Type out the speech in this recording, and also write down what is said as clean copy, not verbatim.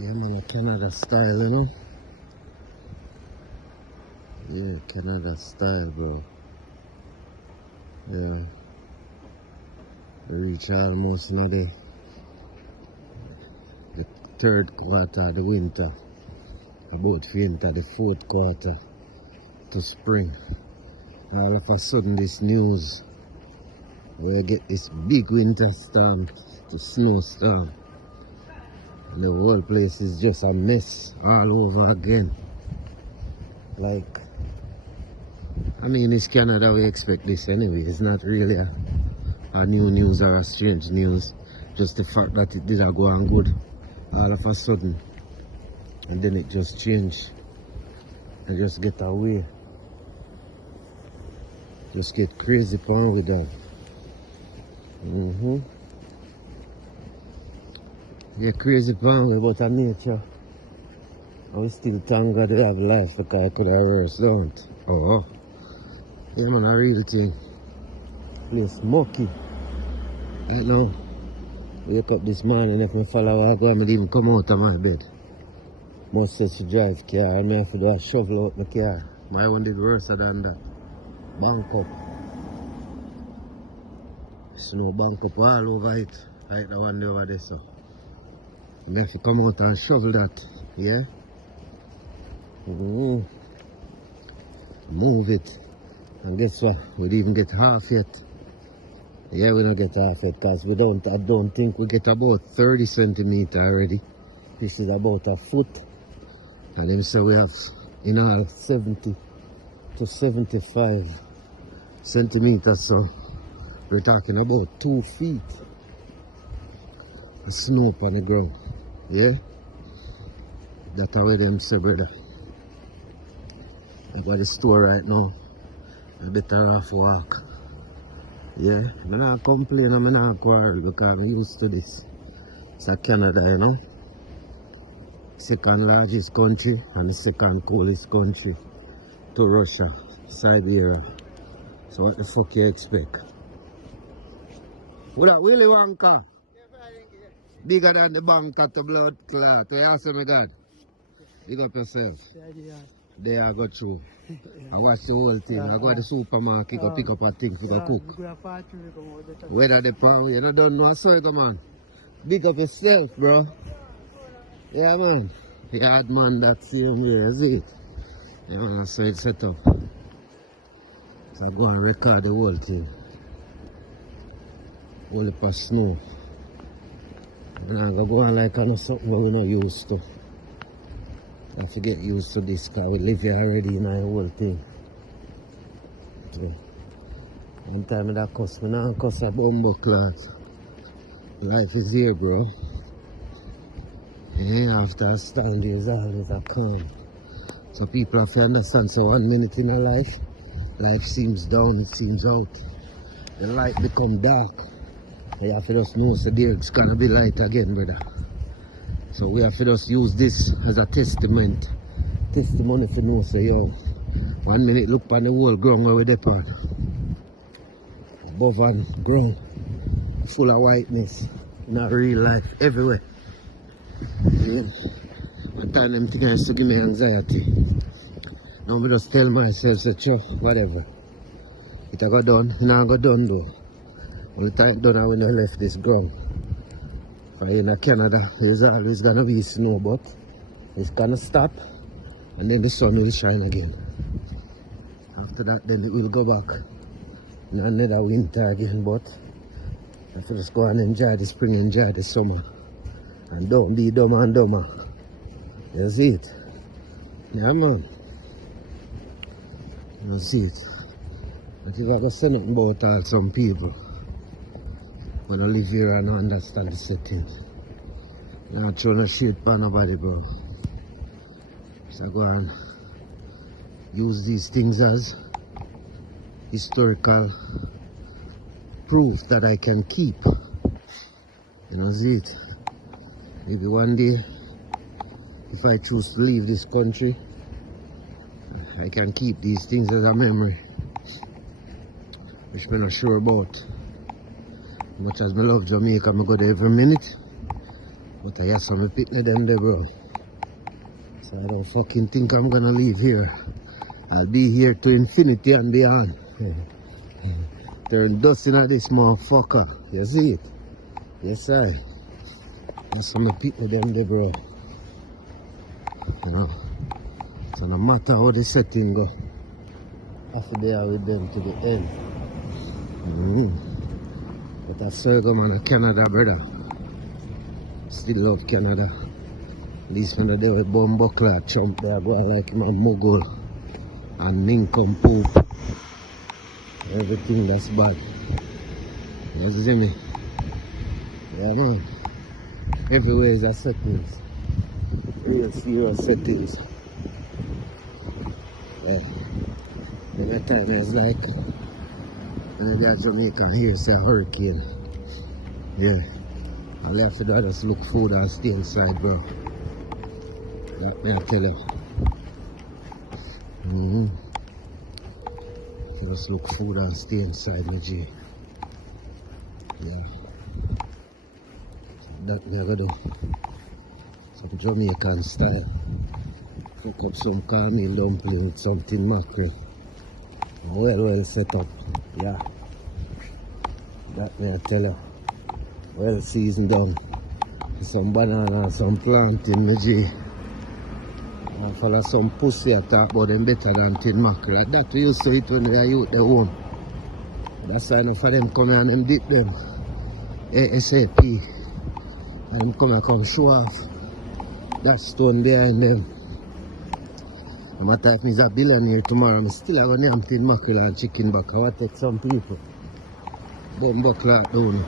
Yeah, man, Canada style, you know? Yeah, Canada style, bro. Yeah. We reach almost now the third quarter of the winter. About to enter the fourth quarter to spring. All of a sudden this news, we'll get this big winter storm, the snowstorm. And the whole place is just a mess all over again. Like, I mean, it's Canada, we expect this anyway. It's not really a new news or a strange news. Just the fact that it did go on good all of a sudden. And then it just changed. And just get away. Just get crazy power with that. Yeah, crazy power about our nature. And we still thank God we have life because it could have worse, don't? Oh. Yeah, man, a real thing. Place mucky. Right now, wake up this morning, if my follow I go, I didn't even come out of my bed. Most said she drive car, and I have to do a shovel out my car. My one did worse than that. Bank up. Snow bank up all over it. Like the one over there, so. And I have to come out and shovel that, yeah? Move it. And guess what? We didn't even get half yet. Yeah, we don't get half yet because I don't think we get about 30 centimeters already. This is about a foot. And then so we have in all 70 to 75 centimeters. So we're talking about 2 feet of snow on the ground. Yeah? That's how them say, brother. I got the store right now. I better off walk. Yeah, I'm not complaining, I'm not quarrel because I'm used to this. It's a Canada, you know. Second largest country and the second coolest country to Russia, Siberia. So what the fuck you expect? What that Willy Wonka? Bigger than the bank at the blood clot. You ask me, God? Big up yourself. There I go through. I watch the whole thing. I go to the supermarket, go pick up a thing for the cook. Whether the power, you don't know, I saw it, man. Big up yourself, bro. Yeah, man. You had man that same way, is it? Yeah, man, I saw it set up. So I go and record the whole thing. Whole heap of snow. And I go on like I know something we're not used to. I have to get used to this because we live here already in the whole thing. So, one time that cost me now cost a bumbo cloth. Life is here, bro. Yeah, after a stand there's always a calm. So people have to understand, so 1 minute in a life seems down, it seems out. The light become dark. You have to just know so there it's gonna be light again, brother. So we have to just use this as a testimony to know, say, yo, 1 minute look on the whole ground where we're depart. Above and ground, full of whiteness, not real life, everywhere. Yeah. One time them things used to give me anxiety. Now I just tell myself, say, sure, whatever. It got done, it not got done though. Only time it done when I left this ground. In Canada, there's always gonna be snow, but it's gonna stop and then the sun will shine again. After that, then it will go back in another winter again, but I have to just go and enjoy the spring, enjoy the summer, and don't be dumber and dumber. You see it? Yeah, man. You see it? But if I can say nothing about some people when I live here and understand the settings. I'm not throwing no shit on nobody, bro. So I go and use these things as historical proof that I can keep. You know, see it? Maybe one day, if I choose to leave this country, I can keep these things as a memory. Which I'm not sure about. Much as I love Jamaica, I go there every minute. But I guess I'm picking them there, bro. So I don't fucking think I'm gonna leave here. I'll be here to infinity and beyond. Turn dust in this motherfucker. You see it? Yes, I. That's some people them there, bro. You know. So no matter how the setting go, I have to be there with them to the end. But I saw go man, Canada, brother. Still love Canada. At least when they with Bumbuckler, Trump there, go like my Mogul and Nincompoop. Everything that's bad. You see me? Yeah, man. Everywhere is a settings. Real serious settings. Yeah. Every time it's like, when I got Jamaica here, it's a hurricane. Yeah. I'll have to do just look food and stay inside, bro. That may I tell you. Just look food and stay inside, my G. Yeah. That me I go do. Some Jamaican style. Cook up some cornmeal dumpling with something mackerel. Well set up. Yeah. That me I tell you. Well seasoned done. Some banana and some plantain, my G. And follow some pussy I talk about them better than tin mackerel. That we used to eat when we are youth their home. That's why enough of them come here and them dip them. ASAP. And them come show off that stone behind them. No matter if I'm a billionaire tomorrow, I'm still going to name tin mackerel and chicken back. I want to take some people. Bumbuckler down.